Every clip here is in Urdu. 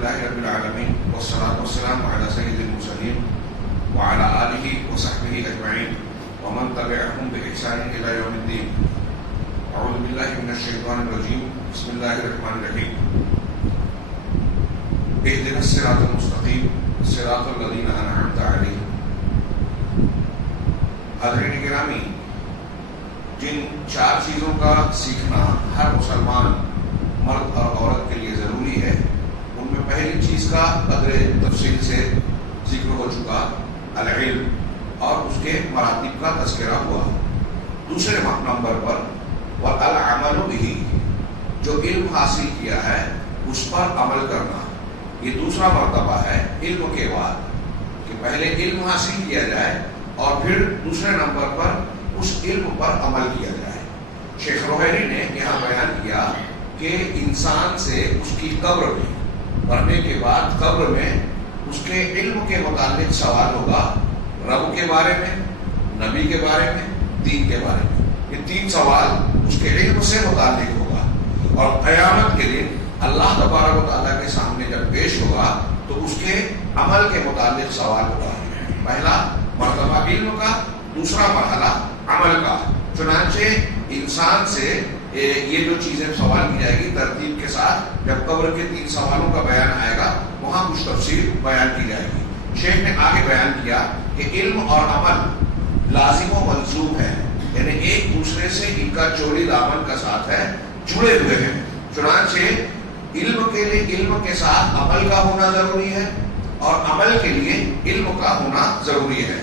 للہ رب العالمین والصلاة والسلام علی سید المرسلین وعلی آلہ وصحبہ اجمعین ومن تبعهم بإحسان إلی یوم الدین. اعوذ باللہ من الشیطان الرجیم. بسم اللہ الرحمن الرحیم. اهدنا الصراط المستقیم صراط الذین انعمت علیہم. حاضرین گرامی، جن 4 چیزوں کا سیکھنا ہر مسلمان مرد اور عورت کے لیے ضروری ہے، ان میں پہلی چیز کا قدر تفصیل سے ذکر ہو چکا، العلم، اور اس کے مراتب کا تذکرہ ہوا. دوسرے نمبر پر والعمل به، جو علم حاصل کیا ہے اس پر عمل کرنا. یہ دوسرا مرتبہ ہے علم کے بعد، کہ پہلے علم حاصل کیا جائے اور پھر دوسرے نمبر پر اس علم پر عمل کیا جائے. شیخ روحیلی نے یہاں بیان کیا کہ انسان سے اس کی قبر میں مرنے کے بعد قبر میں اس کے علم کے متعلق سوال ہوگا، رب کے بارے میں، نبی کے بارے میں، دین کے بارے میں. یہ 3 سوال اس کے علم سے متعلق ہوگا. اور قیامت کے دن اللہ تبارک و تعالیٰ کے سامنے جب پیش ہوگا تو اس کے عمل کے متعلق سوال ہوگا. پہلا مرتبہ علم کا، دوسرا مرحلہ عمل کا. چنانچہ انسان سے یہ جو چیزیں سوال کی جائے گی ترتیب کے ساتھ، جب قبر کے 3 سوالوں کا بیان آئے گا وہاں کچھ تفصیل بیان کی جائے گی. شیخ نے آگے بیان کیا کہ علم اور عمل لازم و ملزوم ہے، یعنی ایک دوسرے سے ان کا چوری دامن کا ساتھ ہے، جڑے ہوئے ہیں. چنانچہ علم کے لیے علم کے ساتھ عمل کا ہونا ضروری ہے اور عمل کے لیے علم کا ہونا ضروری ہے.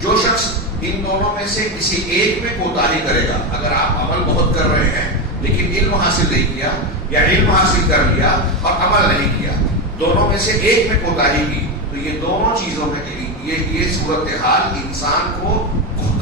جو شخص ان دونوں میں سے کسی ایک میں کوتاہی کرے گا، اگر آپ عمل بہت کر رہے ہیں لیکن علم حاصل نہیں کیا، یا علم حاصل کر لیا اور عمل نہیں کیا، دونوں میں سے ایک میں کوتاہی کی، تو یہ دونوں چیزوں میں یہ صورتحال انسان کو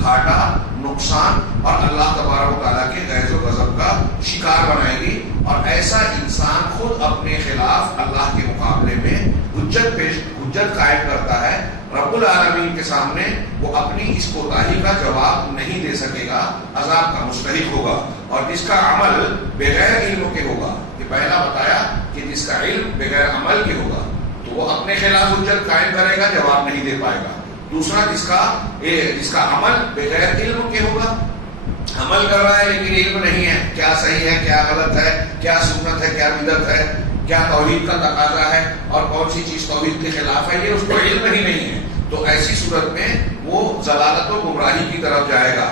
گھاٹا، نقصان اور اللہ تبارک و تعالیٰ کے غیظ و غضب کا شکار بنائے گی. اور ایسا انسان خود اپنے خلاف اللہ کے مقابلے میں حجت قائم کرتا ہے. رب العالمین کے سامنے وہ اپنی اس کوتاہی کا جواب نہیں دے سکے گا، عذاب کا مستحق ہوگا. اور جس کا عمل بغیر علم کے ہوگا، یہ پہلا بتایا کہ جس کا علم بغیر عمل کے ہوگا تو وہ اپنے خلاف حجت قائم کرے گا، جواب نہیں دے پائے گا. دوسرا جس کا عمل بغیر علم کے ہوگا، عمل کر رہا ہے لیکن علم نہیں ہے، کیا صحیح ہے، کیا غلط ہے، کیا سنت ہے، کیا بدعت ہے، کیا توحید کا تقاضا ہے اور کون سی چیز توحید کے خلاف ہے، یہ اس کو علم ہی نہیں ہے. تو ایسی صورت میں وہ ضلالت و گمراہی کی طرف جائے گا.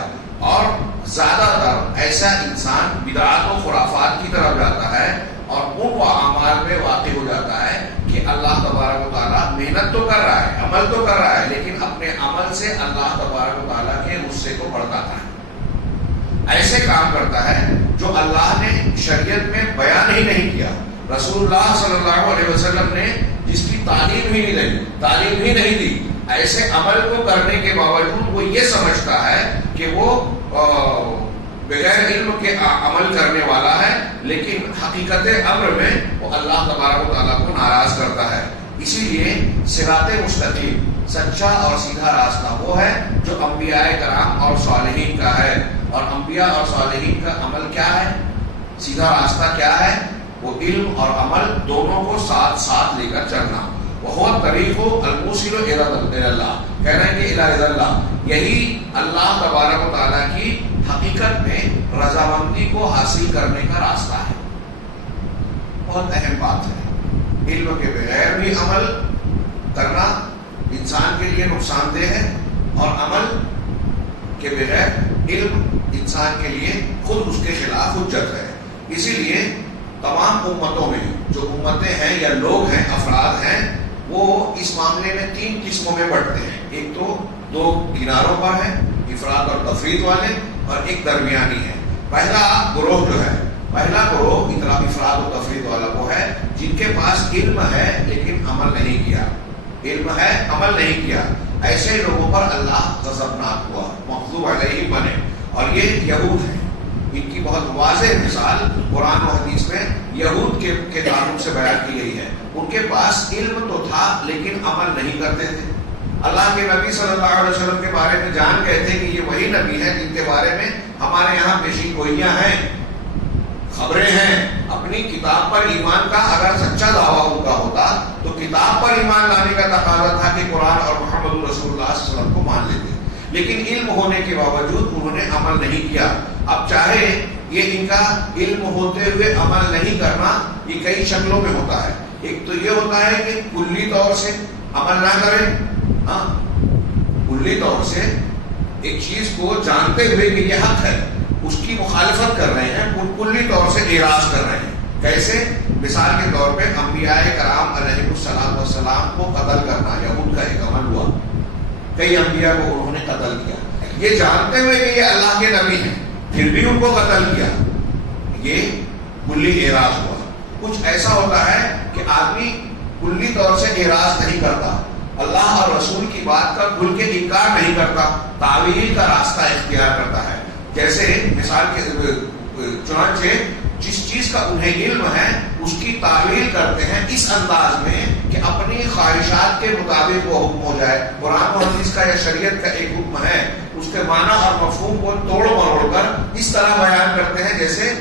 اور زیادہ تر ایسا انسان بدعات و خرافات کی طرف جاتا ہے اور ان اعمال میں واقع ہو جاتا ہے کہ اللہ تبارک و تعالیٰ محنت تو کر رہا ہے، عمل تو کر رہا ہے، لیکن اپنے عمل سے اللہ تبارک و تعالیٰ کے غصے کو بھڑکاتا ہے. ایسے کام کرتا ہے جو اللہ نے شریعت میں بیان ہی نہیں کیا. رسول اللہ صلی اللہ علیہ وسلم نے جس کی تعلیم ہی نہیں دی، ایسے عمل کو کرنے کے باوجود وہ یہ سمجھتا ہے کہ وہ بغیر علم کے عمل کرنے والا ہے، لیکن حقیقت امر میں وہ اللہ تبارک و تعالیٰ کو ناراض کرتا ہے. اسی لیے صراط مستقیم، سچا اور سیدھا راستہ وہ ہے جو انبیاء کرام اور صالحین کا ہے. اور انبیاء اور صالحین کا عمل کیا ہے، سیدھا راستہ کیا ہے؟ وہ علم اور عمل دونوں کو ساتھ ساتھ لے کر چلنا. وہ طریق الموصل الی اللہ، کہنا ہے کہ الی اللہ، یہی اللہ تبارک و تعالیٰ کی حقیقت میں رضامندی کو حاصل کرنے کا راستہ ہے. بہت اہم بات ہے. علم کے بغیر بھی عمل کرنا انسان کے لیے نقصان دہ ہے، اور عمل کے بغیر علم انسان کے لیے خود اس کے خلاف حجت ہے. اسی لیے تمام امتوں میں جو امتیں ہیں یا لوگ ہیں، افراد ہیں، وہ اس معاملے میں 3 قسموں میں بٹتے ہیں. ایک تو 2 کناروں پر ہے، افراد اور تفرید والے، اور ایک درمیانی ہے. پہلا گروہ جو ہے، پہلا گروہ افراد و تفرید والا وہ ہے جن کے پاس علم ہے لیکن عمل نہیں کیا. علم ہے، عمل نہیں کیا. ایسے لوگوں پر اللہ غضبناک ہوا، مغضوب علیہم بنے. اور یہ یہود ہیں. ان کی بہت واضح مثال قرآن و حدیث میں یہود کے تعلق سے بیان کی گئی ہے. ان کے پاس علم تو تھا لیکن عمل نہیں کرتے تھے. اللہ کے نبی صلی اللہ علیہ وسلم کے بارے میں جان گئے تھے کہ یہ وہی نبی ہے جن کے بارے میں ہمارے یہاں پیشین گوئیاں ہیں، خبریں ہیں، اب اپنی کتاب پر ایمان کا اگر سچا دعویٰ ان کا ہوتا تو کتاب پر ایمان لانے کا تقاضا تھا کہ قرآن اور محمد رسول اللہ صلی اللہ علیہ وسلم کو مان لیتے، لیکن علم ہونے کے باوجود انہوں نے عمل نہیں کیا۔ اب چاہے یہ ان کا علم ہوتے ہوئے عمل نہیں کرنا یہ کئی شکلوں میں ہوتا ہے۔ ایک تو یہ ہوتا ہے کہ کلی طور سے عمل نہ کریں، ہاں کلی طور سے ایک چیز کو جانتے ہوئے کہ یہ حق ہے اس کی مخالفت کر رہے ہیں، کلی طور سے اعراض کر رہے ہیں۔ کیسے؟ مثال کے طور پہ انبیاء کرام علیہ السلام کو قتل کرنا یہود کا ایک عمل ہوا، کئی انبیاء کو انہوں نے قتل کیا، یہ جانتے ہوئے کہ یہ اللہ کے نبی ہیں پھر بھی ان کو قتل کیا، یہ کلی اعراض ہوا۔ کچھ ایسا ہوتا ہے کہ آدمی کلی طور سے اعراض نہیں کرتا، اللہ اور رسول کی بات کا کھل کے انکار نہیں کرتا، تعویل کا راستہ اختیار کرتا ہے۔ جیسے مثال کے چنانچہ جس چیز کا انہیں علم ہے اس کی تعویل کرتے ہیں اس انداز میں کہ اپنی خواہشات کے مطابق وہ حکم ہو جائے۔ قرآن و حدیث کا یا شریعت کا ایک حکم ہے، اس کے معنی اور مفہوم کو توڑ مروڑ کر اس طرح بیان کرتے ہیں جیسے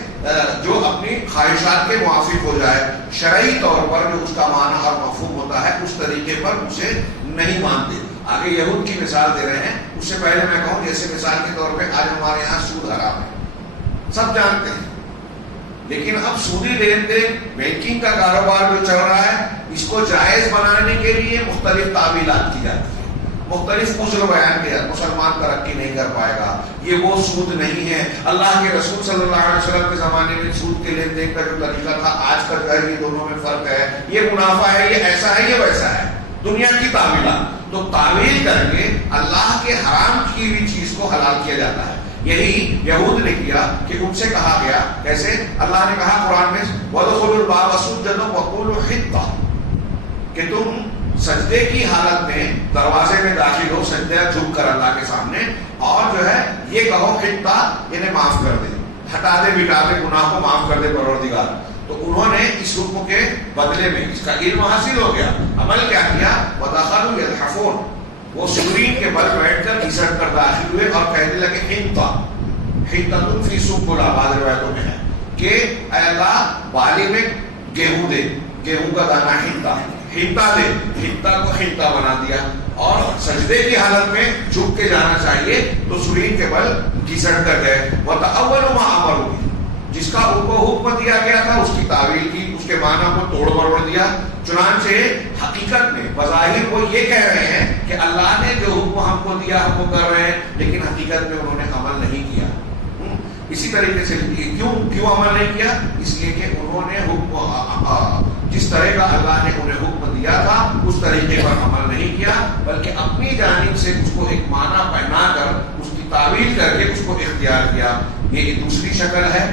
جو اپنی خواہشات کے موافق ہو جائے، شرعی طور پر جو اس کا معنی اور مفہوم ہوتا ہے اس طریقے پر اسے نہیں مانتے۔ آگے یہود کی مثال دے رہے ہیں، اس سے پہلے میں کہوں جیسے مثال کے طور پہ آج ہمارے یہاں سود حرام ہے، سب جانتے ہیں، لیکن اب سودی لین دین بینکنگ کا کاروبار جو چل رہا ہے اس کو جائز بنانے کے لیے مختلف تعویلات کی جاتی ہیں، مختلف عذر بیان کیا، مسلمان ترقی نہیں کر پائے گا، یہ وہ سود نہیں ہے، اللہ کے رسول صلی اللہ علیہ وسلم کے زمانے میں سود کے لین دین کا جو طریقہ تھا آج کا جو ہے یہ دونوں میں فرق ہے، یہ منافع ہے، یہ ایسا ہے، یہ ویسا ہے، دنیا کی تعویلات۔ تو تعویل کر کے اللہ کے حرام کی ہوئی چیز کو حلال کیا جاتا ہے۔ یہی یہود نے کیا کہ ان سے کہا گیا، کیسے؟ اللہ نے کہا قرآن میں وَادْخُلُوا الْبَابَ سُجَّدًا وَقُولُوا حِطَّةٌ، کہ تم سجدے کی حالت میں دروازے میں داخل ہو، سجدہ جھک کر اللہ کے سامنے، اور جو ہے یہ کہو حِطَّہ، انہیں معاف کر دے، ہٹا دے، مٹا دے، گناہ کو معاف کر دے پروردگار۔ تو انہوں نے اس حکم کے بدلے میں اس کا علم حاصل ہو گیا، عمل کیا کیا؟ وَدَخَلُوا يَلْحَفُونَ، وہ سکرین کے بل بیٹھ کر گھسٹ کر داخل ہوئے اور کہنے لگے حِنطَةٌ فِي سُنبُلَةٍ، بعض روایتوں میں ہے کہ اے اللہ بالی میں گیہوں دے، گیہوں کا دانہ حنطہ دے، حنطہ کو حنطہ بنا دیا، اور سجدے کی حالت میں جھک کے جانا چاہیے تو سکرین کے بل گھسٹ کر گئے۔ وَتَأَوَّلُوا مَا أَمَرُوا، جس کا ان کو حکم دیا گیا تھا اس کی تعویل کی، اس کے معنی کو توڑ مروڑ دیا۔ چنانچہ حقیقت میں بظاہر وہ یہ کہہ رہے ہیں کہ اللہ نے جو حکم ہم کو دیا ہم کو کر رہے ہیں، لیکن حقیقت میں انہوں نے عمل نہیں کیا۔ اسی طریقے سے کیوں عمل نہیں کیا؟ اس لیے کہ انہوں نے حکم جس طرح کا اللہ نے انہیں حکم دیا تھا اس طریقے پر عمل نہیں کیا، بلکہ اپنی جانب سے اس کو ایک معنی پہنا کر اس کی تعویل کر کے اس کو اختیار کیا۔ یہ دوسری شکل ہے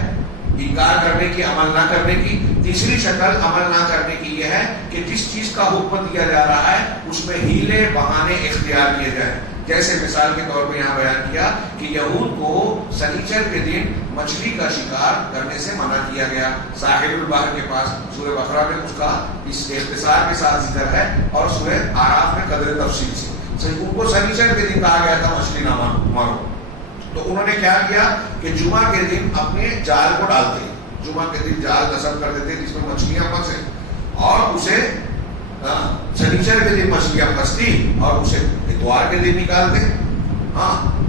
انکار کرنے کی، عمل نہ کرنے کی۔ تیسری شکل عمل نہ کرنے کی یہ ہے کہ جس چیز کا حکم دیا جا رہا ہے اس میں ہیلے بہانے اختیار کیے جائیں۔ جیسے مثال کے طور پہ یہاں بیان کیا کہ یہود کو سنیچر کے دن مچھلی کا شکار کرنے سے منع کیا گیا۔ صاحب البحر کے پاس سورہ بقرہ میں اس کا اس اختصار کے ساتھ ذکر ہے اور سورہ اعراف میں قدر تفصیل سے ان کو سنیچر کے دن کہا گیا تھا مچھلی نہ مارو۔ تو انہوں نے کیا کیا کہ جمعہ کے دن اپنے جال کو ڈالتے، جمعہ کے دن جال نصب کر دیتے جس میں مچھلیاں پھنسے، اور اسے شنیچر کے دن مچھلیاں پھنستی اور اسے اتوار کے دن نکالتے،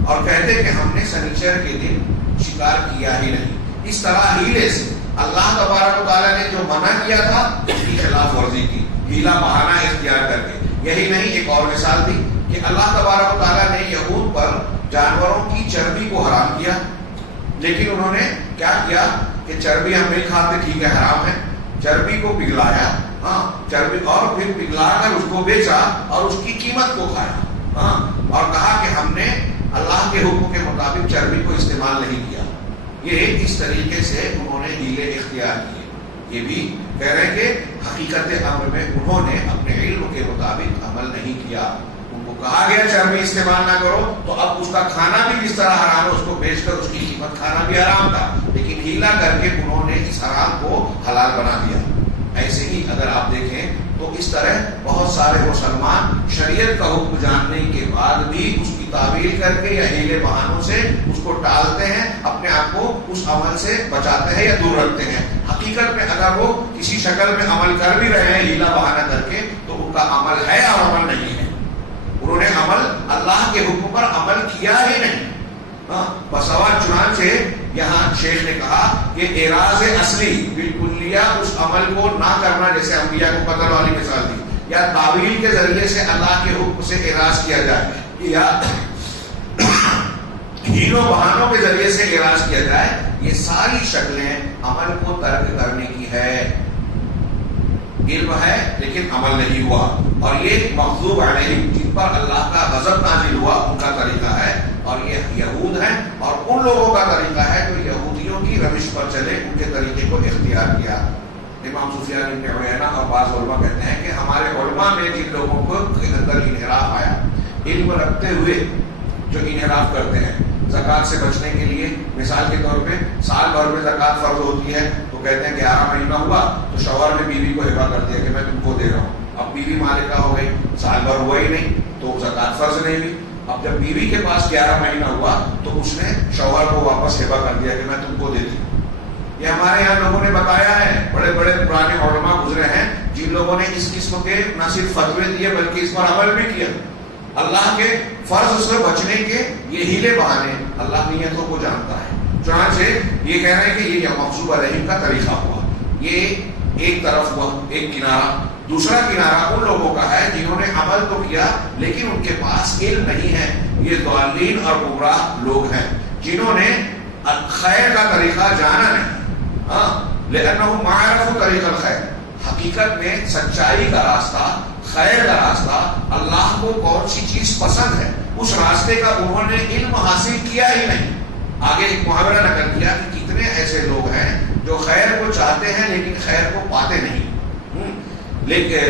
اور کہتے کہ ہم نے شنیچر کے دن شکار کیا ہی نہیں۔ اس طرح ہیلے سے اللہ تبارک و تعالیٰ نے جو منع کیا تھا اس کی خلاف ورزی کی، ہیلا بہانہ اختیار کر کے۔ یہی نہیں، ایک اور مثال تھی کہ اللہ تبارک و تعالیٰ نے یہود پر جانوروں کی چربی کو حرام کیا، لیکن انہوں نے کیا کیا کہ چربی ہم نہیں کھاتے، ٹھیک ہے حرام ہے، چربی کو پگھلایا، چربی، اور پھر پگھلا کر اس کو بیچا اور اس کی قیمت کو کھایا، اور کہا کہ ہم نے اللہ کے حکم کے مطابق چربی کو استعمال نہیں کیا۔ یہ اس طریقے سے انہوں نے ہیلے اختیار کیے۔ یہ بھی کہہ رہے ہیں کہ حقیقت امر میں انہوں نے اپنے علم کے مطابق عمل نہیں کیا۔ کہا گیا چربی استعمال نہ کرو، تو اب اس کا کھانا بھی جس طرح حرام ہے اس کو بیچ کر اس کی قیمت کھانا بھی حرام تھا، لیکن ہیلا کر کے انہوں نے اس حرام کو حلال بنا دیا۔ ایسے ہی اگر آپ دیکھیں تو اس طرح بہت سارے مسلمان شریعت کا حکم جاننے کے بعد بھی اس کی تعویل کر کے یا ہیلے بہانوں سے اس کو ٹالتے ہیں، اپنے آپ کو اس عمل سے بچاتے ہیں یا دور رکھتے ہیں۔ حقیقت حقیقت میں اگر وہ کسی شکل میں عمل کر بھی رہے ہیں ہیلا بہانہ کر کے، تو ان کا عمل ہے اور عمل نہیں ہے. انہوں نے عمل اللہ کے حکم پر عمل کیا ہی نہیں. چنانچہ یہاں شیخ نے کہا کہ اعراض اصلی بالکلیہ اس عمل کو نہ کرنا، جیسے انبیاء کو قتل والی مثال دی، یا تعویل کے ذریعے سے اللہ کے حکم سے اعراض کیا جائے، یا ہیلوں بہانوں کے ذریعے سے اعراض کیا جائے، یہ ساری شکلیں عمل کو ترک کرنے کی ہے. علم ہے لیکن عمل نہیں ہوا، اور یہ مغضوب علیہم جن پر اللہ کا غضب نازل ہوا ان کا طریقہ ہے، اور یہ یہود ہیں اور ان لوگوں کا طریقہ ہے جو یہودیوں کی روش پر چلے، ان کے طریقے کو اختیار کیا. امام سفیان بن عیینہ اور بعض علماء کہتے ہیں کہ ہمارے علماء میں جن لوگوں کو اندر انحراف آیا، علم رکھتے ہوئے جو انحراف کرتے ہیں زکوٰۃ سے بچنے کے لیے، مثال کے طور پہ سال بھر میں زکوٰۃ فرض ہوتی ہے تو کہتے ہیں 11 مہینہ ہوا تو شوہر نے بیوی کو ہبہ کر دیا کہ میں تم کو دے رہا ہوں. اب بیوی مالکہ ہو گئی، سال بھر ہوا ہی نہیں تو زکوٰۃ فرض نہیں ہوئی. اب جب بیوی کے پاس 11 مہینہ ہوا تو اس نے شوہر کو واپس ہبہ کر دیا کہ میں تم کو دیتی ہوں. یہ ہمارے یہاں لوگوں نے بتایا ہے، بڑے بڑے پرانے علماء گزرے ہیں جن لوگوں نے اس قسم کے نہ صرف فتوے دیے بلکہ اس پر عمل بھی کیا. اللہ کے فرض سے بچنے کے یہ ہیلے بہانے، اللہ نیتوں کو جانتا ہے. چنانچہ یہ کہہ رہے ہیں کہ یہ مغضوب علیہم کا طریقہ ہوا. یہ ایک طرف ہوا، ایک کنارہ. دوسرا کنارہ ان لوگوں کا ہے جنہوں نے عمل تو کیا لیکن ان کے پاس علم نہیں ہے. یہ ضالین اور گمراہ لوگ ہیں جنہوں نے خیر کا طریقہ جانا نہیں. لأنهم ما عرفوا طریق الخیر، حقیقت میں سچائی کا راستہ، خیر کا راستہ، اللہ کو کون سی چیز پسند ہے، اس راستے کا انہوں نے علم حاصل کیا ہی نہیں. آگے ایک محاورہ نقل کیا کہ کتنے ایسے لوگ ہیں جو خیر کو چاہتے ہیں لیکن خیر کو پاتے نہیں. لیکن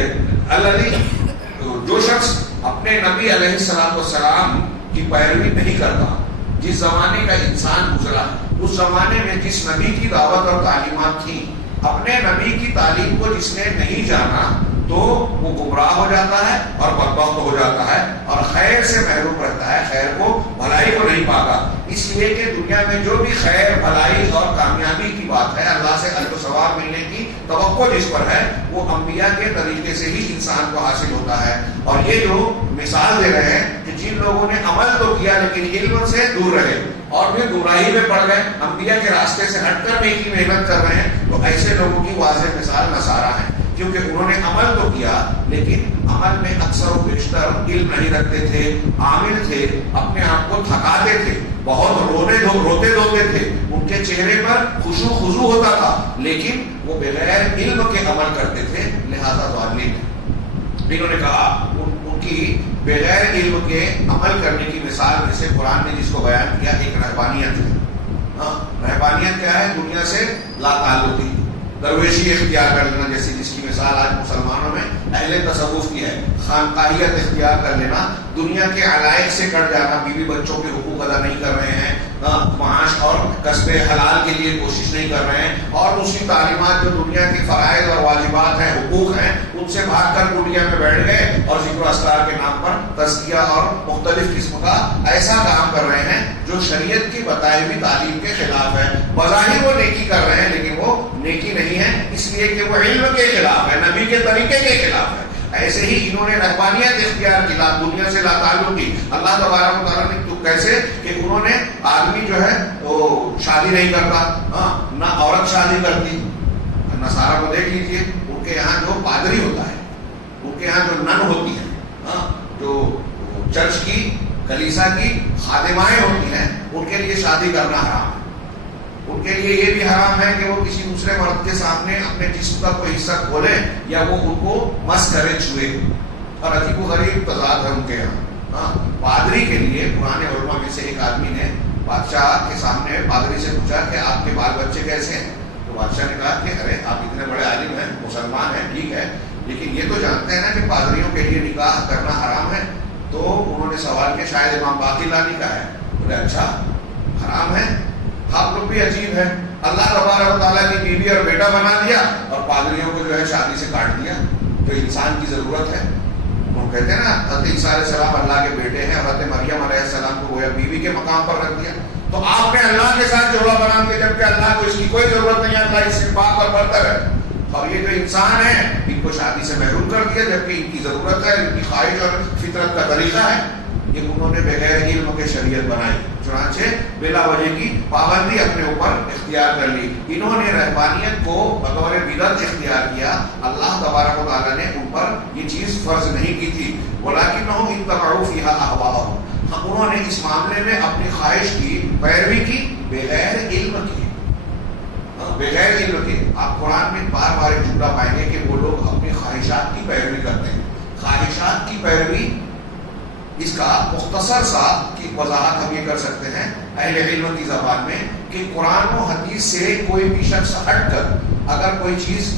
جو شخص اپنے نبی علیہ السلام کی پیروی نہیں کرتا، جس زمانے کا انسان گزرا، اس زمانے میں جس نبی کی دعوت اور تعلیمات تھی، اپنے نبی کی تعلیم کو جس نے نہیں جانا تو وہ گمراہ ہو جاتا ہے اور بدبخت ہو جاتا ہے اور خیر سے محروم رہتا ہے، خیر کو، بھلائی کو نہیں پاتا. اس لیے کہ دنیا میں جو بھی خیر، بھلائی اور کامیابی کی بات ہے، اللہ سے اجر و ثواب ملنے کی توقع جس پر ہے، وہ انبیاء کے طریقے سے ہی انسان کو حاصل ہوتا ہے. اور یہ جو مثال دے رہے ہیں کہ جن لوگوں نے عمل تو کیا لیکن علم سے دور رہے اور پھر گمراہی میں پڑ گئے، انبیاء کے راستے سے ہٹ کر نیکی محنت کر رہے ہیں، تو ایسے لوگوں کی واضح مثال نصارہ ہے. کیونکہ انہوں نے عمل تو کیا لیکن عمل میں اکثر و بیشتر علم نہیں رکھتے تھے، عامل تھے، اپنے آپ کو تھکاتے تھے، بہت روتے دھوتے تھے، ان کے چہرے پر خشوع خضوع ہوتا تھا، لیکن وہ بغیر علم کے عمل کرتے تھے، لہذا ضالین. انہوں نے کہا ان کی بغیر علم کے عمل کرنے کی مثال میں سے قرآن نے جس کو بیان کیا ایک رہبانیت ہے. رہبانیت کیا ہے؟ دنیا سے لا تعلقی، درویشی اختیار کر لینا، جیسے جس کی مثال آج مسلمانوں میں اہل تصوف کی ہے. خانقاہیت اختیار کر لینا، دنیا کے علائق سے کٹ جانا، بیوی بچوں کے حقوق ادا نہیں کر رہے ہیں، معاش اور کسب حلال کے لیے کوشش نہیں کر رہے ہیں، اور دوسری تعلیمات جو دنیا کے فرائض اور واجبات ہیں، حقوق ہیں، ان سے بھاگ کر کٹیا میں بیٹھ گئے اور ذکر و اسرار کے نام پر تزکیہ اور مختلف قسم کا ایسا کام کر رہے ہیں جو شریعت کی بتائی ہوئی تعلیم کے خلاف ہے. بظاہر وہ نیکی کر رہے ہیں لیکن وہ نیکی نہیں ہے، اس لیے کہ وہ علم کے خلاف ہے، نبی کے طریقے کے خلاف ہے. ایسے ہی انہوں نے رہبانیت اختیار کی، دنیا سے لا تعلق کی. اللہ تبارک و تعالیٰ نے تو کیسے کہ انہوں نے آدمی جو ہے وہ شادی نہیں کرتا، نہ عورت شادی کرتی. نصارہ کو دیکھ لیجیے، ان کے یہاں جو پادری ہوتا ہے، ان کے یہاں جو نن ہوتی ہیں، جو چرچ کی کلیسا کی خادمائیں ہوتی ہیں، ان کے لیے شادی کرنا حرام ہے. ان کے لیے یہ بھی حرام ہے کہ وہ کسی دوسرے مرد کے سامنے اپنے جسم کا کوئی حصہ کھولیں یا وہ ان کو مس کرے، چھوئے. اور عجیب و غریب تضاد ہے ان کے یہاں. پادری کے لیے پرانے علماء میں سے ایک آدمی نے بادشاہ کے سامنے پادری سے پوچھا کہ آپ کے بال بچے کیسے ہیں؟ تو بادشاہ نے کہا کہ ارے آپ اتنے بڑے عالم ہیں، مسلمان ہیں، ٹھیک ہے، لیکن یہ تو جانتے ہیں نا کہ پادریوں کے لیے نکاح کرنا حرام ہے. تو انہوں نے سوال کیا، شاید امام باقر کا ہے. بولے اچھا حرام ہے؟ آپ لوگ بھی عجیب ہے، اللہ تبارک و تعالیٰ کی بیوی اور بیٹا بنا دیا اور پادریوں کو جو ہے شادی سے کاٹ دیا. جو انسان کی ضرورت ہے، وہ کہتے ہیں نا حضرت عیسیٰ علیہ السلام اللہ کے بیٹے ہیں، حضرت مریم علیہ السلام کو گویا بیوی کے مقام پر رکھ دیا. تو آپ نے اللہ کے ساتھ جوڑا بنا کے، جبکہ اللہ کو اس کی کوئی ضرورت نہیں ہے، اللہ اس سے پاک اور برتر ہے. اور یہ جو انسان ہے ان کو شادی سے محروم کر دیا، جبکہ ان کی ضرورت ہے، ان کی خواہش اور فطرت کا طریقہ ہے. یہ انہوں نے بغیر علم کے شریعت بنائی، چنانچہ بلا وجہ کی پابندی اپنے اوپر اختیار کر لی. انہوں نے رہبانیت کو بطور بدعت اختیار کیا. اللہ تبارک و تعالیٰ نے ان پر یہ چیز فرض نہیں کی تھی. وَلَكِنَّهُمْ اتَّبَعُوا فِيهَا أَهْوَاءَهُمْ، انہوں نے اس معاملے میں اپنی خواہش کی پیروی کی بغیر علم کی. بغیر علم کے آپ قرآن میں بار بار ایک جملہ پائیں گے کہ وہ لوگ اپنی خواہشات کی پیروی کرتے ہیں. خواہشات کی پیروی، اس کا مختصر سا کی وضاحت ہم یہ کر سکتے ہیں اہل علم کی زبان میں کہ قرآن و حدیث سے کوئی بھی شخص ہٹ کر اگر کوئی چیز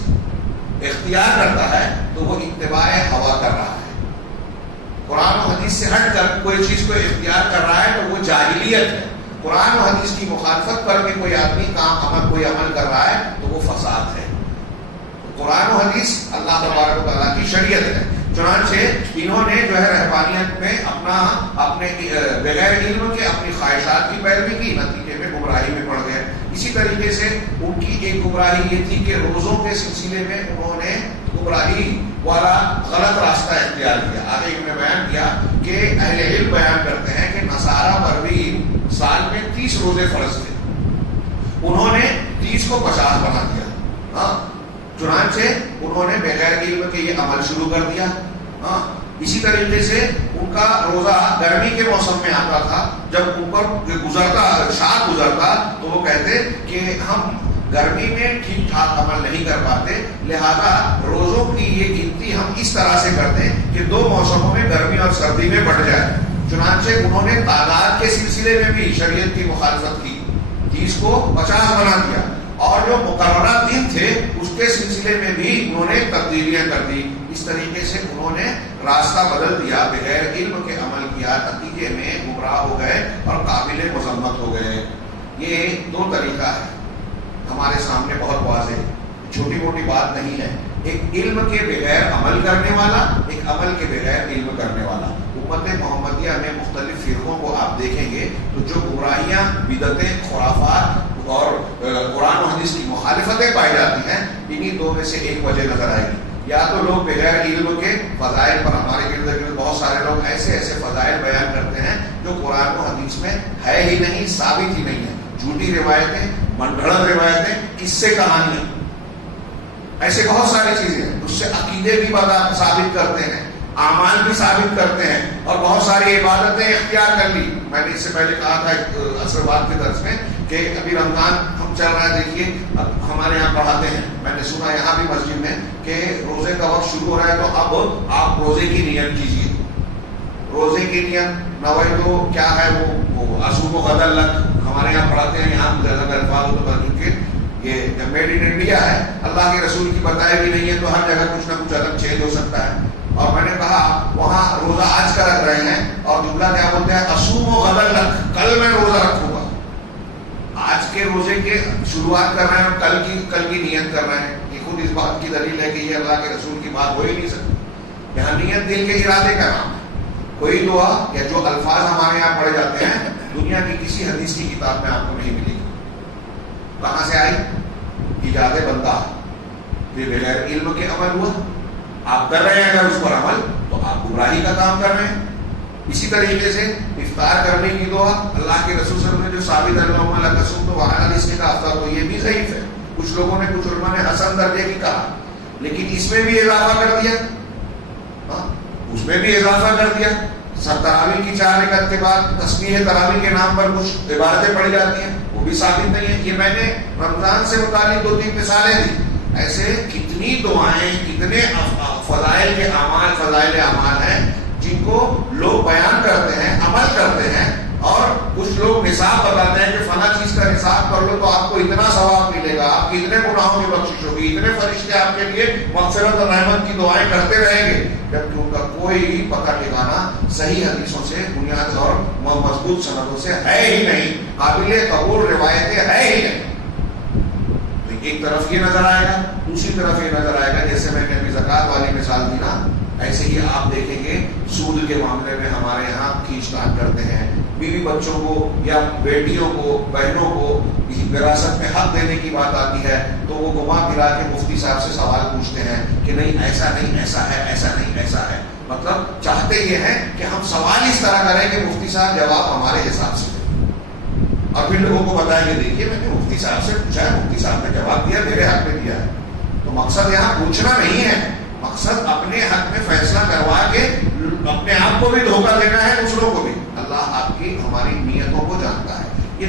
اختیار کرتا ہے تو وہ اتباع ہوا کر رہا ہے. قرآن و حدیث سے ہٹ کر کوئی چیز کو اختیار کر رہا ہے تو وہ جاہلیت ہے. قرآن و حدیث کی مخالفت کر کے کوئی آدمی کوئی عمل کر رہا ہے تو وہ فساد ہے. قرآن و حدیث اللہ تبارک و تعالیٰ کی شریعت ہے. چنانچہ انہوں نے جو ہے رہبانیت میں اپنے بغیر علم کے اپنی خواہشات کی پیروی کی، نتیجے میں گمراہی میں پڑ گئے. اسی طریقے سے ان کی ایک گمراہی یہ تھی کہ روزوں کے سلسلے میں انہوں نے گمراہی والا غلط راستہ اختیار کیا. آگے انہوں نے بیان کیا کہ اہل علم بیان کرتے ہیں کہ نصارہ پر بھی سال میں 30 روزے فرض تھے، انہوں نے 30 کو 50 بنا دیا. چنانچہ انہوں نے بغیر علم کے یہ عمل شروع کر دیا. اسی طریقے سے ان کا روزہ گرمی کے موسم میں آتا تھا، جب اوپر شاد گزرتا تو وہ کہتے کہ ہم گرمی میں ٹھیک ٹھاک عمل نہیں کر پاتے، لہذا روزوں کی یہ گنتی ہم اس طرح سے کرتے کہ 2 موسموں میں گرمی اور سردی میں بٹ جائے. چنانچہ انہوں نے تعداد کے سلسلے میں بھی شریعت کی مخالفت کی، 30 کو 50 بنا دیا، اور جو مقررہ دن تھے اس کے سلسلے میں بھی انہوں نے تبدیلیاں کر دی. اس طریقے سے انہوں نے راستہ بدل دیا، بغیر علم کے عمل کیا، نتیجے میں گمراہ ہو گئے اور قابل مذمت ہو گئے. یہ 2 طریقہ ہے ہمارے سامنے، بہت واضح، چھوٹی موٹی بات نہیں ہے. ایک علم کے بغیر عمل کرنے والا، ایک عمل کے بغیر علم کرنے والا. امت محمدیہ میں مختلف فرقوں کو آپ دیکھیں گے تو جو گمراہیاں، بدعتیں، خرافات اور قرآن و حدیث کی مخالفتیں پائی جاتی ہیں، انہی 2 میں سے ایک وجہ نظر آئے گی. یا تو لوگ بغیر علم کے فضائل پر، ہمارے گرد گرد بہت سارے لوگ ایسے فضائل بیان کرتے ہیں جو قرآن و حدیث میں ہے ہی نہیں، ثابت ہی نہیں ہے. جھوٹی روایتیں، من گھڑت روایتیں، قصے کہانیاں، ایسے بہت ساری چیزیں ہیں. اس سے عقیدے بھی ثابت کرتے ہیں، اعمال بھی ثابت کرتے ہیں، اور بہت ساری عبادتیں اختیار کر لی. میں نے اس سے پہلے کہا تھا عصر بعد کے درس میں کہ ابھی رمضان ہم چل رہا ہے. دیکھیے اب ہمارے یہاں پڑھاتے ہیں، میں نے سنا یہاں بھی مسجد میں کہ روزے کا وقت شروع ہو رہا ہے تو اب آپ روزے کی نیت کیجیے. روزے کی نیت نوئی تو کیا ہے، وہ اصوم و غدل لک ہمارے یہاں پڑھاتے ہیں. یہاں الفاظ کے یہ میڈ ان انڈیا ہے، اللہ کے رسول کی بتائی بھی نہیں ہے تو ہر جگہ کچھ نہ کچھ عدم چینج ہو سکتا ہے. اور میں نے کہا وہاں روزہ آج کا رکھ رہے ہیں اور جملہ کیا بولتے ہیں، اصوم و غدل لک، کل میں روزہ رکھوں گا. آج کے روزے کے شروعات کر رہے ہیں اور کل کی نیت کر رہے ہیں. یہ خود اس بات کی دلیل ہے کہ یہ اللہ کے رسول کی بات ہو ہی نہیں سکتی. یہاں نیت دل کے ارادے کا نام ہے. کوئی دعا یا جو الفاظ ہمارے یہاں پڑھے جاتے ہیں دنیا کی کسی حدیث کی کتاب میں آپ کو نہیں ملے گی. کہاں سے آئی؟ ایجاد بندہ. یہ بغیر علم کے عمل ہوا. آپ کر رہے ہیں اگر اس پر عمل تو آپ گمراہی کا کام کر رہے ہیں. اسی طریقے سے افطار کرنے کی دعا اللہ کے رسول صلی اللہ علیہ وسلم نے جو ثابت اللہ لکسم تو وہاں اس کے کہا تو یہ بھی ضعیف ہے. کچھ لوگوں نے، کچھ علماء نے حسن درجے کی کہا، لیکن اس میں بھی اضافہ کر دیا. اس میں بھی اضافہ کر دیا. تراویح کی 4 رکعت کے بعد تسبیح تراویح کے نام پر کچھ عبادتیں پڑھی جاتی ہیں، وہ بھی ثابت نہیں ہے. یہ میں نے رمضان سے متعلق 2-3 مثالیں دی. ایسے کتنی دعائیں، کتنے فضائل کے اعمال، فضائل اعمال ہیں جن کو لوگ بیان کرتے ہیں، عمل کرتے ہیں، اور کچھ لوگ نصاب بتاتے ہیں کہ فلاں چیز کا نصاب کر لو تو آپ کو اتنا ثواب ملے گا، آپ کی اتنے گناہوں کی بخشش ہوگی، اتنے فرشتے آپ کے لیے مغفرت اور رحمت کی دعائیں کرتے رہیں گے. جبکہ ان کا کوئی پتہ ٹھکانا صحیح حدیثوں سے، بنیاد اور مضبوط سندوں سے ہے ہی نہیں، قابل قبول روایتیں ہے ہی نہیں. ایک طرف یہ نظر آئے گا، دوسری طرف یہ نظر آئے گا، جیسے میں نے ابھی زکوٰۃ والی مثال دی نا، ایسے ہی آپ دیکھیں گے سود کے معاملے میں ہمارے یہاں کھینچتان کرتے ہیں، بیوی بچوں کو یا بیٹیوں کو بہنوں کو وراثت میں حق دینے کی بات آتی ہے تو وہ گھما پھرا کے مفتی صاحب سے سوال پوچھتے ہیں کہ نہیں ایسا نہیں ایسا ہے، ایسا نہیں ایسا ہے. مطلب چاہتے یہ ہیں کہ ہم سوال اس طرح کریں کہ مفتی صاحب جواب ہمارے حساب سے دیں، اور پھر لوگوں کو بتائیں کہ دیکھیے میں نے مفتی صاحب سے پوچھا ہے، مفتی صاحب نے جواب دیا، میرے حق میں دیا ہے. تو مقصد یہاں پوچھنا نہیں ہے، مقصد اپنے حق میں فیصلہ کروا کے اپنے آپ کو بھی دھوکہ دینا ہے، دوسروں کو بھی. اللہ آپ کی ہماری نیتوں کو جانتا ہے. یہ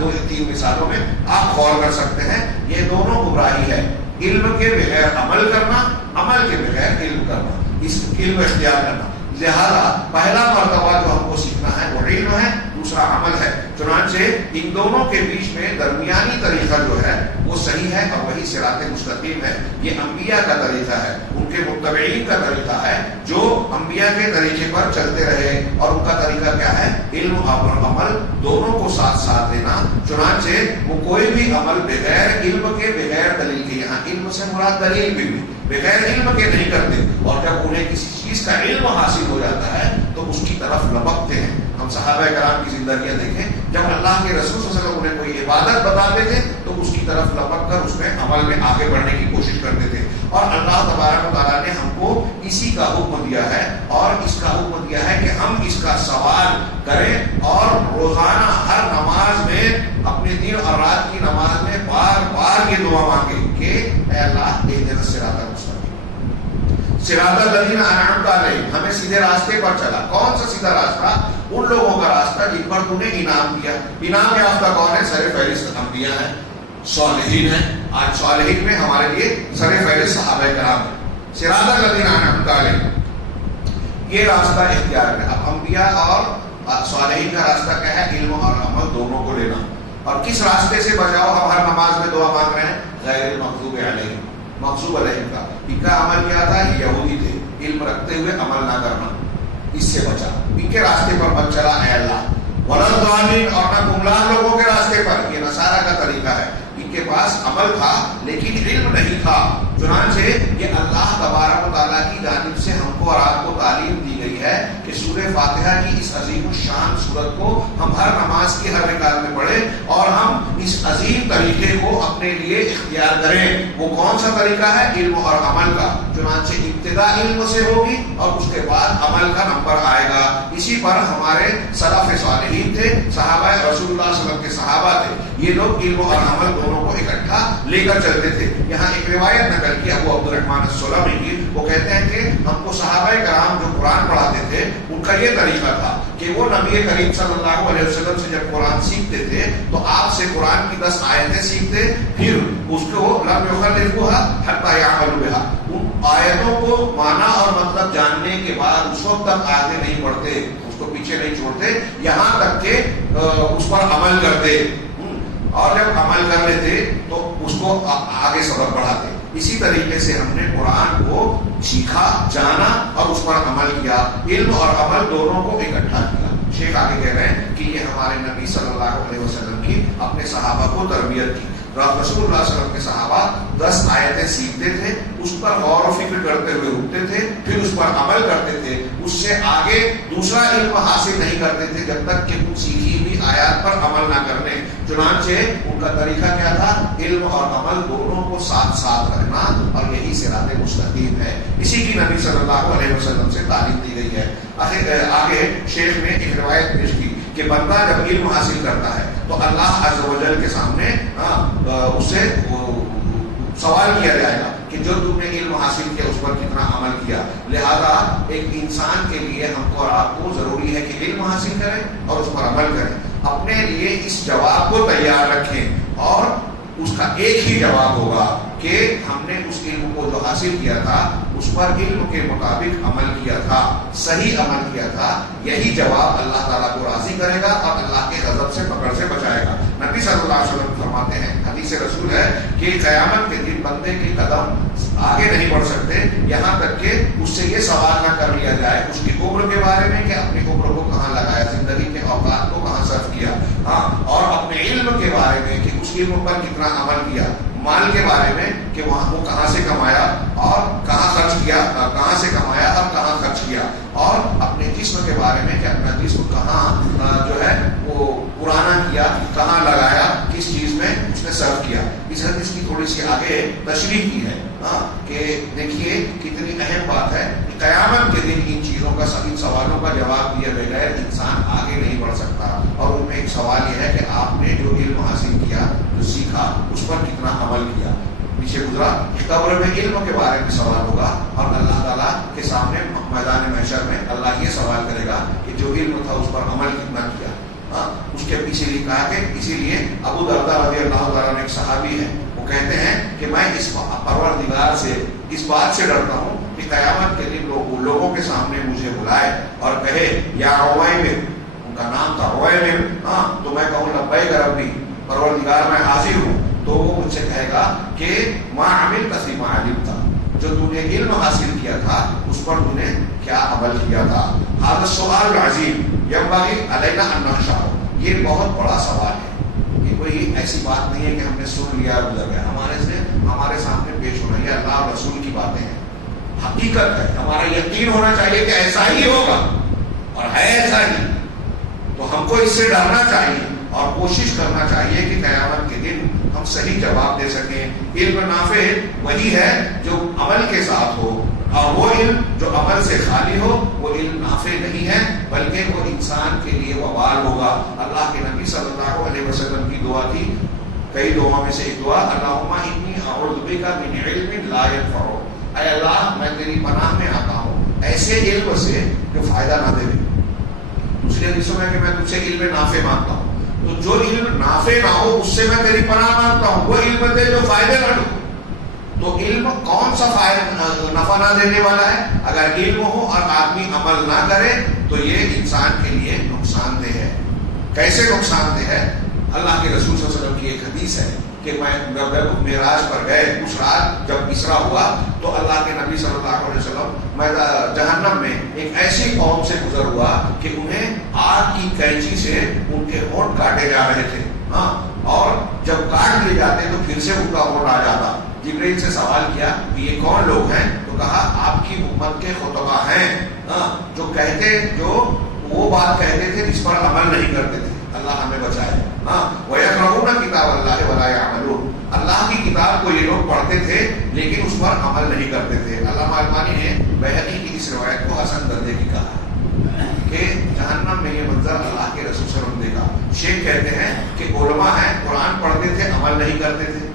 دو تین مثالوں میں آپ غور کر سکتے ہیں. یہ دونوں گمراہی ہے، علم کے بغیر عمل کرنا، عمل کے بغیر علم کرنا، اس علم اختیار کرنا. لہذا پہلا مرتبہ جو ہم کو سیکھنا ہے وہ علم ہے، دوسرا عمل ہے. چنانچہ ان دونوں کے بیچ میں درمیانی طریقہ جو ہے وہ صحیح ہے اور وہی صراط مستقیم ہے. یہ انبیاء کا طریقہ ہے، ان کے متبعین کا طریقہ ہے جو انبیاء کے طریقے پر چلتے رہے. اور ان کا طریقہ کیا ہے؟ علم اور عمل دونوں کو ساتھ ساتھ دینا. چنانچہ وہ کوئی بھی عمل بغیر علم کے، بغیر دلیل کے، یہاں علم سے مراد دلیل بھی بغیر علم کے نہیں کرتے. اور جب انہیں کسی چیز کا علم حاصل ہو جاتا ہے تو اس کی طرف لپکتے ہیں. ہم صحابہ کرام کی زندگیاں دیکھیں، جب اللہ کے رسول صلی اللہ علیہ وسلم انہیں کوئی عبادت بتاتے تھے تو اس کی طرف لپک کر اس میں عمل میں آگے بڑھنے کی کوشش کرتے تھے. اور اللہ تبارک و تعالیٰ نے ہم کو اسی کا حکم دیا ہے، اور اس کا حکم دیا ہے کہ ہم اس کا سوال کریں اور روزانہ ہر نماز میں، اپنے دن اور رات کی نماز میں بار بار یہ دعا مانگیں کہ اے اللہ اہدنا الصراط المستقیم، صراط الذین انعمت علیہم، ہمیں سیدھے راستے پر چلا. کون سا سیدھا راستہ؟ ان لوگوں کا راستہ جن پر تو نے انعام دیا. انعام یافتہ کون ہے؟ سر فہرست انبیاء ہیں، صالحین ہیں. آج صالحین میں ہمارے لیے سر فہرست صحابہ کرام ہیں. صراط الذین انعمت علیہم، یہ راستہ اختیار ہے. اب انبیاء اور صالحین کا راستہ کیا ہے؟ علم اور عمل دونوں کو لینا. اور کس راستے سے بچاؤ؟ ہم ہر نماز میں دعا مانگ رہے ہیں غیر المغضوب علیہم، مغضوب علیہم کا. ان کا عمل کیا تھا؟ یہ یہودی تھے، علم رکھتے ہوئے عمل نہ کرنا، اس سے بچا. ان کے راستے پر مت چلا اے اللہ. ولا الضالین، اور نہ گمراہ لوگوں کے راستے پر. یہ نصارہ کا طریقہ ہے، ان کے پاس عمل تھا لیکن علم نہیں تھا. چنانچہ یہ اللہ تبارک و تعالیٰ کی جانب سے ہم کو اور آپ کو تعلیم دی گئی ہے کہ سورہ فاتحہ کی اس عظیم الشان سورت کو ہم ہر نماز کی ہر رکعت میں پڑھیں اور ہم اس عظیم طریقے کو اپنے لیے اختیار کریں. وہ کون سا طریقہ ہے؟ علم اور عمل کا. چنانچہ ابتدا علم سے ہوگی اور اس کے بعد عمل کا نمبر آئے گا. اسی پر ہمارے سلف صالحین تھے، صحابہ رسول اللہ صلی اللہ علیہ وسلم کے صحابہ تھے. یہ لوگ علم اور عمل دونوں کو اکٹھا لے کر چلتے تھے. یہاں ایک روایت نقل کی ابو عبد الرحمن السلمی کی، وہ کہتے ہیں کہ ہم کو صحابہ کرام جو قرآن پڑھاتے تھے ان کا یہ طریقہ تھا کہ وہ نبی کریم صلی اللہ علیہ وسلم سے جب قرآن سیکھتے تھے تو آپ سے قرآن کی 10 آیتیں سیکھتے، پھر اس کو لم یخلفوها حتی یعملوا بها، ان آیتوں کو معنی اور مطلب جاننے کے بعد اس وقت تک آگے نہیں بڑھتے، اس کو پیچھے نہیں چھوڑتے یہاں تک کہ اس پر عمل کرتے. اور جب عمل کر لیتے تو اس کو آگے سبق بڑھاتے. اسی طریقے سے ہم نے قرآن کو سیکھا، جانا اور اس پر عمل کیا. علم اور عمل دونوں کو اکٹھا کیا. شیخ آگے کہہ رہے ہیں کہ یہ ہمارے نبی صلی اللہ علیہ وسلم کی اپنے صحابہ کو تربیت کی. رسول اللہ صلی اللہ علیہ وسلم کے صحابہ 10 آیتیں سیکھتے تھے، اس پر غور و فکر کرتے ہوئے رکتے تھے، پھر اس پر عمل کرتے تھے. اس سے آگے دوسرا علم حاصل نہیں کرتے تھے جب تک کہ ان سیکھی ہوئی آیات پر عمل نہ کرنے. چنانچہ ان کا طریقہ کیا تھا؟ علم اور عمل دونوں کو ساتھ ساتھ رکھنا، اور یہی صراط مستقیم ہے. اسی کی نبی صلی اللہ علیہ وسلم سے تعلیم دی گئی ہے. آگے شیخ نے ایک روایت پیش کی کہ بندہ جب علم حاصل کرتا ہے تو اللہ عز و جل کے سامنے اس سے سوال کیا جائے گا کہ جو تم نے علم حاصل کیا اس پر کتنا عمل کیا. لہذا ایک انسان کے لیے ہم کو اور آپ کو ضروری ہے کہ علم حاصل کریں اور اس پر عمل کریں. اپنے لیے اس جواب کو تیار رکھیں اور اس کا ایک ہی جواب ہوگا کہ ہم نے اس علم کو جو حاصل کیا تھا اس پر علم کے مطابق عمل کیا تھا، صحیح عمل کیا تھا. یہی جواب اللہ تعالیٰ کو راضی کرے گا اور اللہ کے غضب سے پکڑ سے بچائے گا. نبی صلی اللہ علیہ وسلم فرماتے ہیں، حدیث رسول ہے کہ قیامت کے دن بندے کے قدم آگے نہیں بڑھ سکتے یہاں تک کہ اس سے یہ سوال نہ کر لیا جائے اس کی عمر کے بارے میں کہ اپنی عمر کو کہاں لگایا، زندگی کے اوقات کو کہاں صرف کیا، اور اپنے علم کے بارے میں کہ اس علم پر کتنا عمل کیا، مال کے بارے میں کہ وہ کہاں سے کمایا اور کہاں خرچ کیا، کہاں سے کمایا اور تھوڑی سی آگے تشریح کی ہے کہ دیکھیے کتنی اہم بات ہے کہ قیامت کے دن ان چیزوں کا ان سوالوں کا جواب دیے بغیر انسان آگے نہیں بڑھ سکتا. اور ان میں ایک سوال یہ ہے کہ آپ نے جو علم حاصل کیا، جو سیکھا، اس پر کتنا عمل کیا. پیچھے گزرا کہ قبر میں علم کے بارے میں سوال ہوگا اور اللہ تعالیٰ کے سامنے میدان محشر میں اللہ یہ سوال کرے گا کہ جو علم تھا اس پر عمل کتنا کیا. اس کے پیچھے لیے کہا کہ اسی لیے ابو درداء رضی اللہ تعالیٰ نے ایک صحابی ہے، وہ کہتے ہیں کہ میں اس پروردگار سے اس بات سے ڈرتا ہوں کہ قیامت کے دن لوگوں کے سامنے مجھے بلائے اور کہے یا عویمر، ان کا نام تھا عویمر، تو میں کہوں لبیک ربی، پروردگار میں حاضر ہوں. تو وہ مجھ سے کہے گا کہ ما عملت فیما علمت، جو تو نے علم حاصل کیا تھا اس پر تو نے کیا عمل کیا تھا. هذا السؤال العظیم ينبغي علينا ان نخشعه، یہ بہت بڑا سوال ہے. یہ کوئی ایسی بات نہیں ہے کہ ہم نے سن لیا اور گزر گیا. ہمارے سامنے پیش ہونا یہ اللہ اور رسول کی باتیں ہیں، حقیقت ہے. ہمارا یقین ہونا چاہیے کہ ایسا ہی ہوگا اور ہے ایسا ہی. تو ہم کو اس سے ڈرنا چاہیے اور کوشش کرنا چاہیے کہ قیامت کے دن ہم صحیح جواب دے سکیں. علم نافع وہی ہے جو عمل کے ساتھ ہو، اور وہ علم جو عمل سے خالی ہو وہ علم نافع نہیں ہے بلکہ وہ انسان کے لیے وبال ہوگا. اللہ کے نبی صلی اللہ علیہ وسلم کی دعا تھی، کئی دعاؤں میں سے ایک دعا، اللہم انی اعوذ بک من علم لا ينفع، اے اللہ میں تیری پناہ میں آتا ہوں ایسے علم سے جو فائدہ نہ دے. دوسرے حدیثوں میں کہ میں تجھ سے علم نافع مانگتا ہوں، تو جو علم نافع نہ ہو اس سے میں تیری پناہ مانگتا ہوں، وہ علم دے جو فائدے نہ دو. تو علم کون سا نفع نہ دینے والا ہے؟ اگر علم ہو اور آدمی عمل نہ کرے تو یہ انسان کے لیے نقصان دہ ہے. کیسے نقصان دہ ہے؟ اللہ کے رسول صلی اللہ علیہ وسلم کی ایک حدیث ہے کہ جب معراج پر گئے اس رات جب اسرا ہوا تو اللہ کے نبی صلی اللہ علیہ وسلم جہنم میں ایک ایسی قوم سے گزر ہوا کہ انہیں آگ کی کینچی سے ان کے ہونٹ کاٹے جا رہے تھے. اور جب کاٹ لیے جاتے تو پھر سے ان کا ہونٹ آ جاتا. جبرائیل سے سوال کیا کہ یہ کون لوگ ہیں؟ تو کہا آپ کی امت کے خطبہ ہیں، جو وہ بات کہتے تھے جس پر عمل نہیں کرتے تھے. اللہ ہمیں بچائے. وَيَقْرَؤُونَ كِتَابَ اللَّهِ وَلَا يَعْمَلُونَ، اللہ کی کتاب کو یہ لوگ پڑھتے تھے لیکن اس پر عمل نہیں کرتے تھے. علامہ البانی نے بہقی کی اس روایت کو حسن درجے کی کہا کہ جہنم میں یہ منظر اللہ کے رسول صلی اللہ علیہ وسلم دیکھا. شیخ کہتے ہیں کہ علماء ہیں، قرآن پڑھتے تھے عمل نہیں کرتے تھے،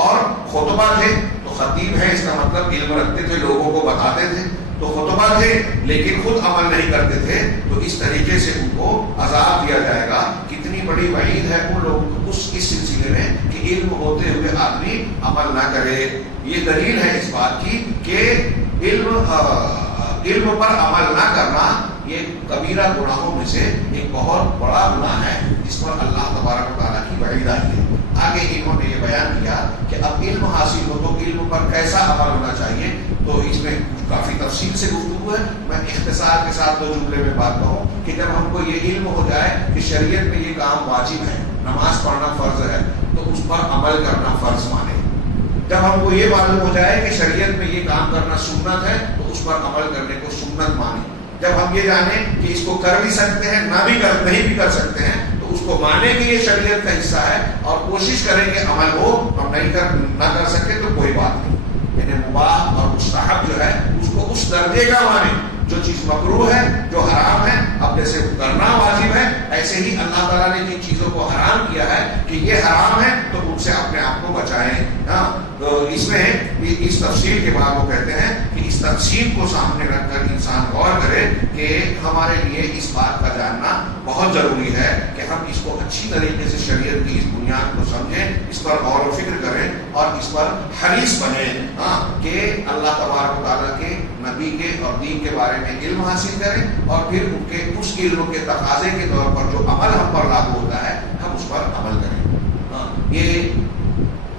اور خطبہ تھے تو خطیب ہے اس کا مطلب علم رکھتے تھے، لوگوں کو بتاتے تھے. تو خطبہ تھے لیکن خود عمل نہیں کرتے تھے، تو اس طریقے سے ان کو عذاب دیا جائے گا. کتنی بڑی وعید ہے ان لوگوں کو اس سلسلے میں کہ علم ہوتے ہوئے آدمی عمل نہ کرے. یہ دلیل ہے اس بات کی کہ علم پر عمل نہ کرنا یہ کبیرہ گناہوں میں سے ایک بہت بڑا گناہ ہے جس پر اللہ تبارک و تعالیٰ کی وعید آئی ہے. آگے انہوں نے یہ بیان کیا کہ اب علم حاصل ہو تو علم پر کیسا عمل ہونا چاہیے. تو اس میں کافی تفصیل سے گفتگو ہے. میں اختصار کے ساتھ 2 جملے میں بات کہوں کہ جب ہم کو یہ علم ہو جائے کہ شریعت میں یہ کام واجب ہے، نماز پڑھنا فرض ہے، تو اس پر عمل کرنا فرض مانے. جب ہم کو یہ معلوم ہو جائے کہ شریعت میں یہ کام کرنا سنت ہے تو اس پر عمل کرنے کو سنت مانے. جب ہم یہ جانیں کہ اس کو کر بھی سکتے ہیں نہیں بھی کر سکتے ہیں تو اس کو مانے کہ یہ شریعت کا حصہ ہے اور کوشش کریں کہ عمل ہو. ہم نہ کر سکے تو کوئی بات نہیں، یعنی مباح اور مستحب جو ہے اس کو اس درجے کا مانے. جو چیز مکروہ ہے، جو حرام ہے، اب جیسے کرنا واجب ہے ایسے ہی اللہ تعالیٰ نے جن چیزوں کو حرام کیا ہے کہ یہ حرام ہے تو ان سے اپنے آپ کو بچائیں. تو اس میں اس تفصیل کے بعد وہ کہتے ہیں کہ اس تفصیل کو سامنے رکھ کر انسان غور کرے کہ ہمارے لیے اس بات کا جاننا بہت ضروری ہے کہ ہم اس کو اچھی طریقے سے شریعت کی اس بنیاد کو سمجھیں، اس پر غور و فکر کریں اور اس پر حریص بنیں کہ اللہ تبارک و تعالیٰ کے نبی کے اور دین کے بارے میں علم حاصل کریں اور پھر ان کے اس علم کے تقاضے کے طور پر جو عمل ہم پر لاگو ہوتا ہے ہم اس پر عمل کریں. یہ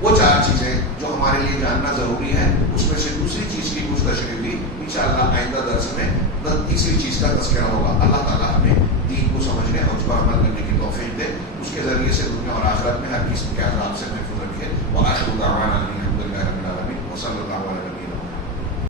وہ 4 چیزیں جو ہمارے لیے جاننا ضروری ہے. اس میں سے دوسری چیز کی کچھ تشریح بھی انشاءاللہ آئندہ درس میں تیسری چیز کا تذکرہ ہوگا. اللہ تعالیٰ ہمیں دین کو سمجھنے اور اس پر عمل کرنے کی توفیق دے، اس کے ذریعے سے دنیا اور آخرت میں ہر قسم کے عذاب سے محفوظ رکھے. وآخر دعوانا الحمد للہ رب العالمین وصلی اللہ علیہ